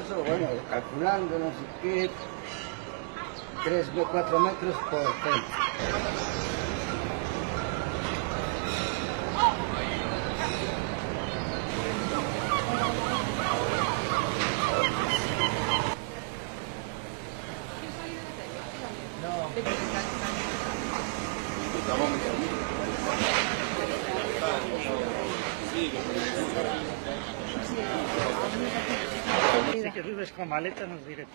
Eso, bueno, calculando, no sé qué, 4 metros por 30. Si que vives con maleta nos diré.